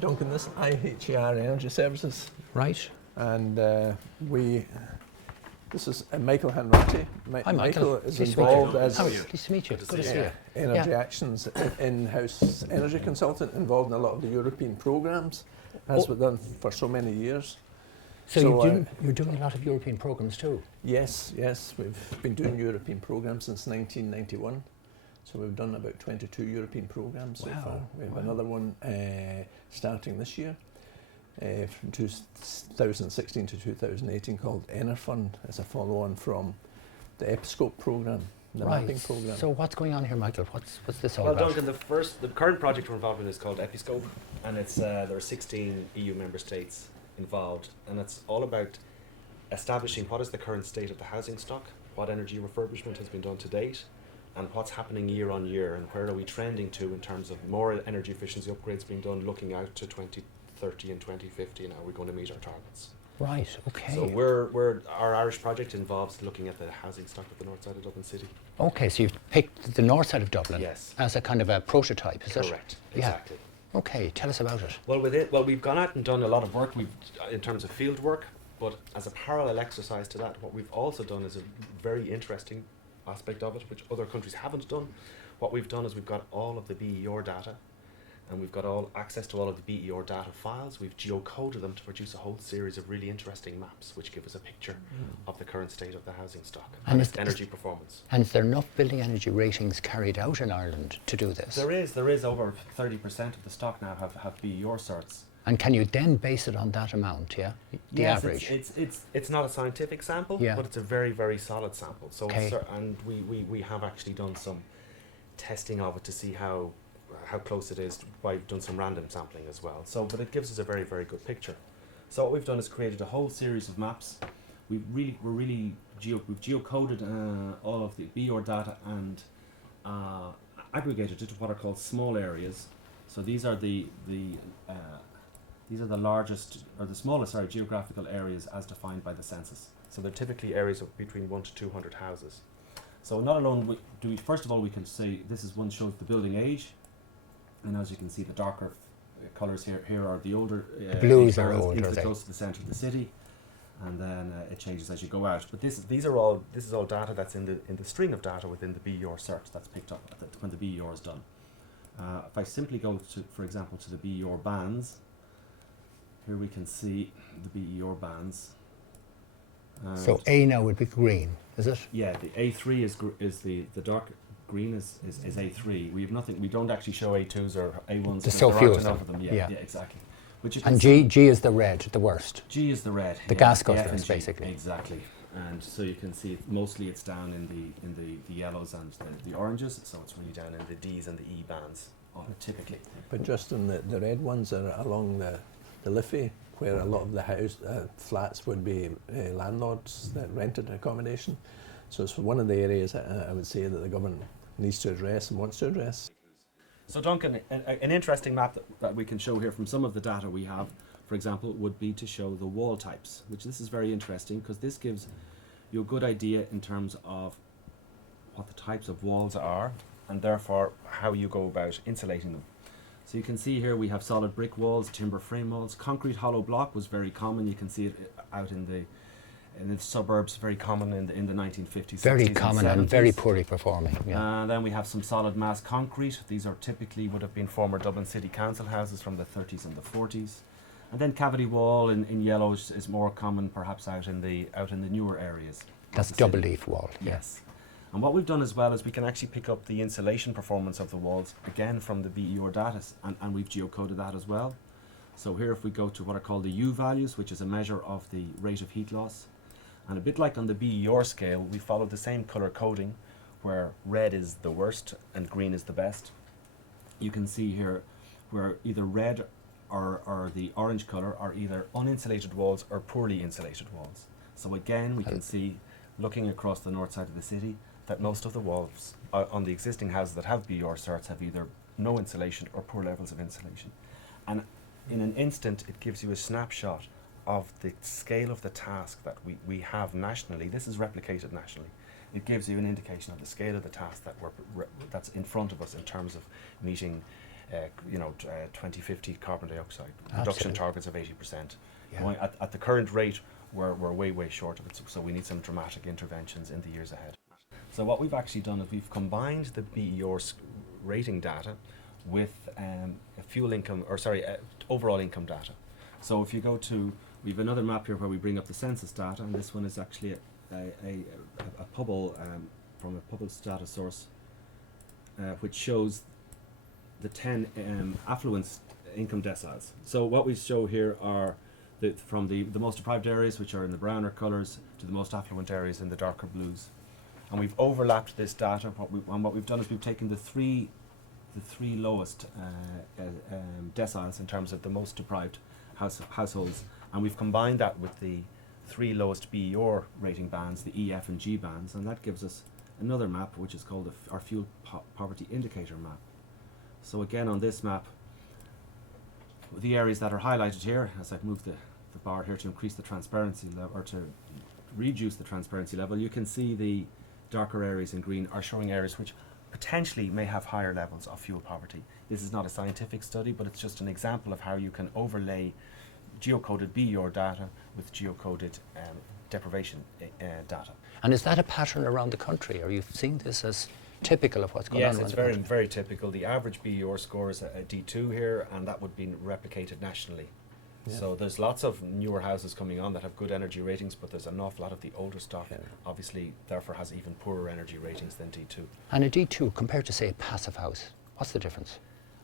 Duncan, this IHER Energy Services, Right. and this is Michael Hanratty. Hi, Michael. Is Pleased to meet involved you. as How are you? Pleased to meet you. Good to see you. Energy Actions in-house energy consultant, involved in a lot of the European programmes, as we've done for so many years. So you're doing a lot of European programmes too? Yes, we've been doing European programmes since 1991. So we've done about 22 European programmes so far. We have another one starting this year from 2016 to 2018 called Enerfund. It's a follow-on from the EPSCOPE programme, the mapping programme. So what's going on here, Michael? What's this all about? Well, Duncan, the current project we're involved in is called EPSCOPE, and it's there are 16 EU member states involved, and it's all about establishing what is the current state of the housing stock, what energy refurbishment has been done to date, and what's happening year on year, and where are we trending to in terms of more energy efficiency upgrades being done, looking out to 2030 and 2050, and how we're going to meet our targets. Right, okay. So our Irish project involves looking at the housing stock of the north side of Dublin City. Okay, so you've picked the north side of Dublin as a kind of a prototype, is it? Correct, exactly. Yeah. Okay, tell us about it. Well, we've gone out and done a lot of work in terms of field work, but as a parallel exercise to that, what we've also done is a very interesting aspect of it, which other countries haven't done. What we've done is we've got all of the BER data, and we've got access to all of the BER data files. We've geocoded them to produce a whole series of really interesting maps, which give us a picture of the current state of the housing stock and its energy performance. And is there enough building energy ratings carried out in Ireland to do this? There is over 30% of the stock now have BER certs. And can you then base it on that amount, the average? It's not a scientific sample, but it's a very, very solid sample. So and we have actually done some testing of it to see how close it is. We've done some random sampling as well. So, but it gives us a very, very good picture. So what we've done is created a whole series of maps. We've geocoded all of the BER data and aggregated it to what are called small areas. So these are the largest, or the smallest, geographical areas as defined by the census. So they're typically areas of between 1 to 200 houses. So not alone first of all, we can say this is one shows the building age, and as you can see, the darker colours here are the older. Blues are older. Close to the centre of the city, and then it changes as you go out. But this is all data that's in the string of data within the BER search that's picked up when the BER is done. If I simply go to, for example, to the BER bands. Here we can see the BER bands. So A now would be green, is it? Yeah, the A3 is the dark green is A3. We have nothing. We don't actually show A2s or A1s. There's so few of them. Yeah, exactly. And G is the red, the worst. G is the red. The gas guzzlers, basically. Exactly. And so you can see mostly it's down in the yellows and the oranges. So it's really down in the Ds and the E bands, typically. But just in the red ones are along the Liffey, where a lot of the flats would be landlords that rented accommodation. So it's one of the areas I would say that the government needs to address and wants to address. So Duncan, an interesting map that we can show here from some of the data we have, for example, would be to show the wall types, which this is very interesting because this gives you a good idea in terms of what the types of walls are and therefore how you go about insulating them. So you can see here we have solid brick walls, timber frame walls. Concrete hollow block was very common. You can see it out in the suburbs, very common in the 1950s. Very 60s common and very poorly performing. Yeah. Then we have some solid mass concrete. These are typically would have been former Dublin City Council houses from the 30s and the 40s. And then cavity wall in yellow is more common, perhaps out in the newer areas. That's double leaf wall. Yes. And what we've done as well is we can actually pick up the insulation performance of the walls, again from the BER data, and we've geocoded that as well. So here if we go to what are called the U values, which is a measure of the rate of heat loss, and a bit like on the BER scale, we follow the same colour coding, where red is the worst and green is the best. You can see here where either red or the orange colour are either uninsulated walls or poorly insulated walls. So again, we can see, looking across the north side of the city, that most of the walls on the existing houses that have BER certs have either no insulation or poor levels of insulation. And in an instant, it gives you a snapshot of the scale of the task that we have nationally. This is replicated nationally. It gives you an indication of the scale of the task that that's in front of us in terms of meeting 2050 carbon dioxide Absolutely. reduction targets of 80%. Yeah. At the current rate, we're way short of it, so we need some dramatic interventions in the years ahead. So what we've actually done is we've combined the BER rating data with overall income data. So if you go to, we have another map here where we bring up the census data, and this one is actually a Pubble from a Pubble data source, which shows the 10 affluence income deciles. So what we show here are from the most deprived areas, which are in the browner colours, to the most affluent areas in the darker blues. And we've overlapped this data. What we've done is we've taken the three lowest deciles in terms of the most deprived households, and we've combined that with the 3 lowest BER rating bands, the E, F and G bands, and that gives us another map which is called our fuel poverty indicator map. So again, on this map, the areas that are highlighted here, as I've moved the bar here to increase the transparency level, or to reduce the transparency level, you can see the darker areas in green are showing areas which potentially may have higher levels of fuel poverty. This is not a scientific study, but it's just an example of how you can overlay geocoded BER data with geocoded deprivation data. And is that a pattern around the country? Are you seeing this as typical of what's going on around Yes, the country? it's very typical. The average BER score is a D2 here, and that would be replicated nationally. Yeah. So there's lots of newer houses coming on that have good energy ratings, but there's an awful lot of the older stock, obviously, therefore has even poorer energy ratings than D2. And a D2 compared to, say, a passive house, what's the difference?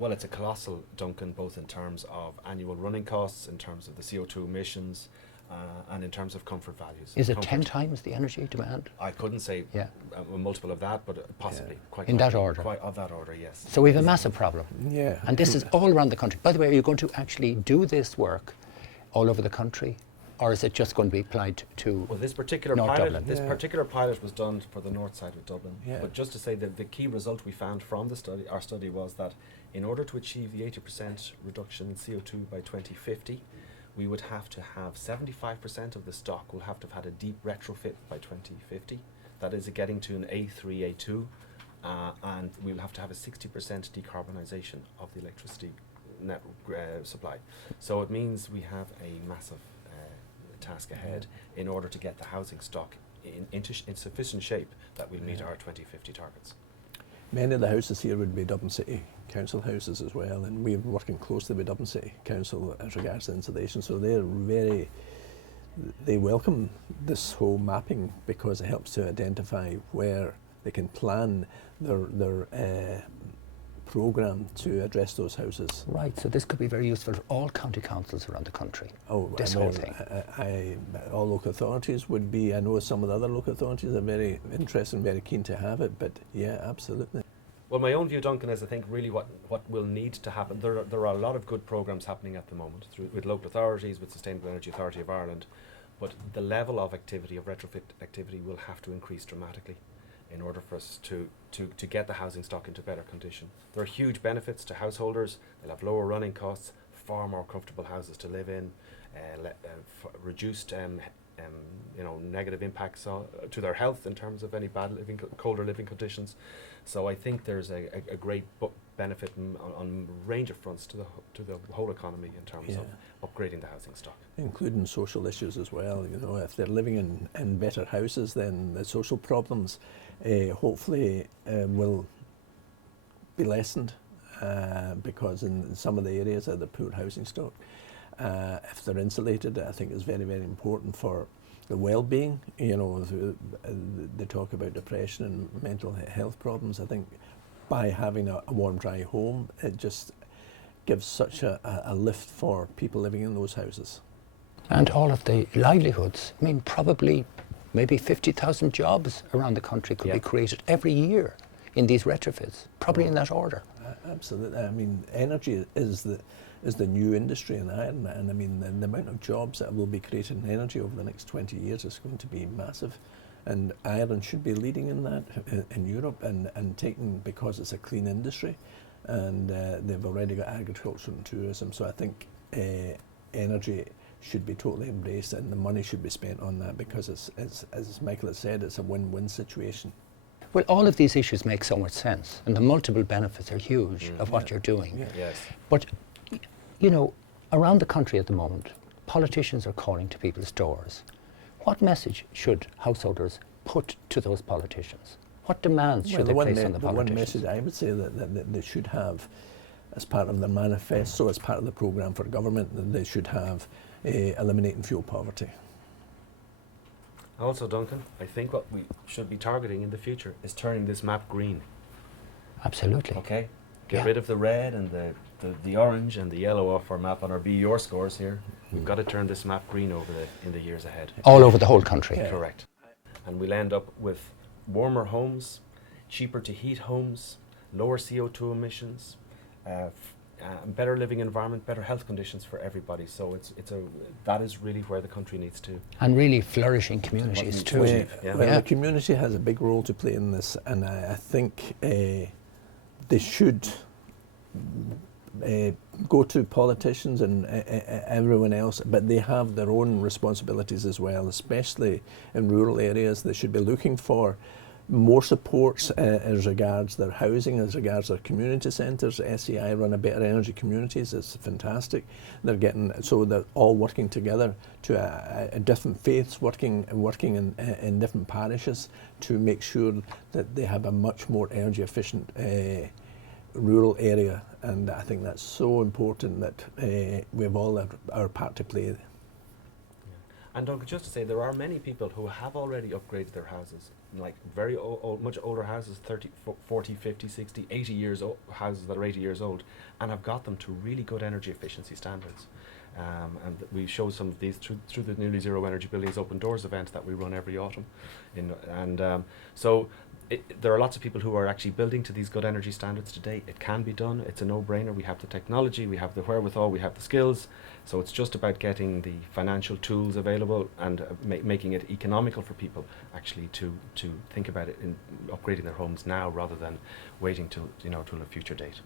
Well, it's a colossal, Duncan, both in terms of annual running costs, in terms of the CO2 emissions, and in terms of comfort values. Is it 10 times the energy demand? I couldn't say a multiple of that, but possibly. Quite in that order? Quite of that order, yes. So we have a massive problem. Yeah. And this is all around the country. By the way, are you going to actually do this work all over the country? Or is it just going to be applied to Well, this particular North pilot, Dublin? this particular pilot was done for the north side of Dublin. Yeah. But just to say that the key result we found from the study, our study, was that in order to achieve the 80% reduction in CO2 by 2050, we would have to have 75% of the stock will have to have had a deep retrofit by 2050. That is getting to an A3, A2, and we'll have to have a 60% decarbonisation of the electricity net supply. So it means we have a massive task ahead in order to get the housing stock in sufficient shape that we'll meet our 2050 targets. Many of the houses here would be Dublin City Council houses as well, and we're working closely with Dublin City Council as regards to insulation, so they welcome this whole mapping because it helps to identify where they can plan their programme to address those houses. Right, so this could be very useful for all county councils around the country. Oh, this whole thing. All local authorities would be, I know some of the other local authorities are very interested and very keen to have it, but yeah, absolutely. Well, my own view, Duncan, is I think really what will need to happen, there are a lot of good programmes happening at the moment with local authorities, with Sustainable Energy Authority of Ireland, but the level of activity, of retrofit activity, will have to increase dramatically in order for us to get the housing stock into better condition. There are huge benefits to householders. They'll have lower running costs, far more comfortable houses to live in, reduced negative impacts to their health in terms of any bad colder living conditions. So I think there's a great benefit on a range of fronts to the whole economy in terms of upgrading the housing stock. Including social issues as well. You know, if they're living in better houses, then the social problems hopefully will be lessened because in some of the areas of the poor housing stock, if they're insulated, I think is very, very important for the well-being. You know, they talk about depression and mental health problems. I think by having a warm, dry home, it just gives such a lift for people living in those houses. And all of the livelihoods, I mean, probably maybe 50,000 jobs around the country could be created every year in these retrofits, probably in that order. Absolutely. I mean, energy is the new industry in Ireland, and I mean the amount of jobs that will be created in energy over the next 20 years is going to be massive, and Ireland should be leading in that in Europe and taking, because it's a clean industry, and they've already got agriculture and tourism, so I think energy should be totally embraced and the money should be spent on that because it's as Michael has said, it's a win-win situation. Well, all of these issues make so much sense, and the multiple benefits are huge of what you're doing. Yeah. Yes. But, you know, around the country at the moment, politicians are calling to people's doors. What message should householders put to those politicians? What demands should they place on the one politicians? message I would say that they should have, as part of their manifesto, as part of the programme for government, that they should have eliminating fuel poverty. Also, Duncan, I think what we should be targeting in the future is turning this map green. Absolutely. Okay? Get Yeah. rid of the red and the orange and the yellow off our map on our BER scores here. We've got to turn this map green in the years ahead. All over the whole country. Yeah. Correct. And we'll end up with warmer homes, cheaper to heat homes, lower CO2 emissions, better living environment, better health conditions for everybody. So that is really where the country needs to. And really flourishing communities What too. we- Well, Yeah. well, Yeah. the community has a big role to play in this, and I think they should go to politicians and everyone else, but they have their own responsibilities as well, especially in rural areas. They should be looking for more supports as regards their housing, as regards their community centres. SEI run a Better Energy Communities. It's fantastic. So they're all working together to different faiths, working in different parishes to make sure that they have a much more energy efficient rural area. And I think that's so important that we have all our part to play. And Duncan, just to say, there are many people who have already upgraded their houses, like very much older houses, 30, 40, 50, 60, 80 years old, houses that are 80 years old, and have got them to really good energy efficiency standards. And we show some of these through the Nearly Zero Energy Buildings Open Doors event that we run every autumn. There are lots of people who are actually building to these good energy standards today. It can be done. It's a no-brainer. We have the technology, we have the wherewithal, we have the skills. So it's just about getting the financial tools available and making it economical for people actually to think about it in upgrading their homes now rather than waiting till a future date.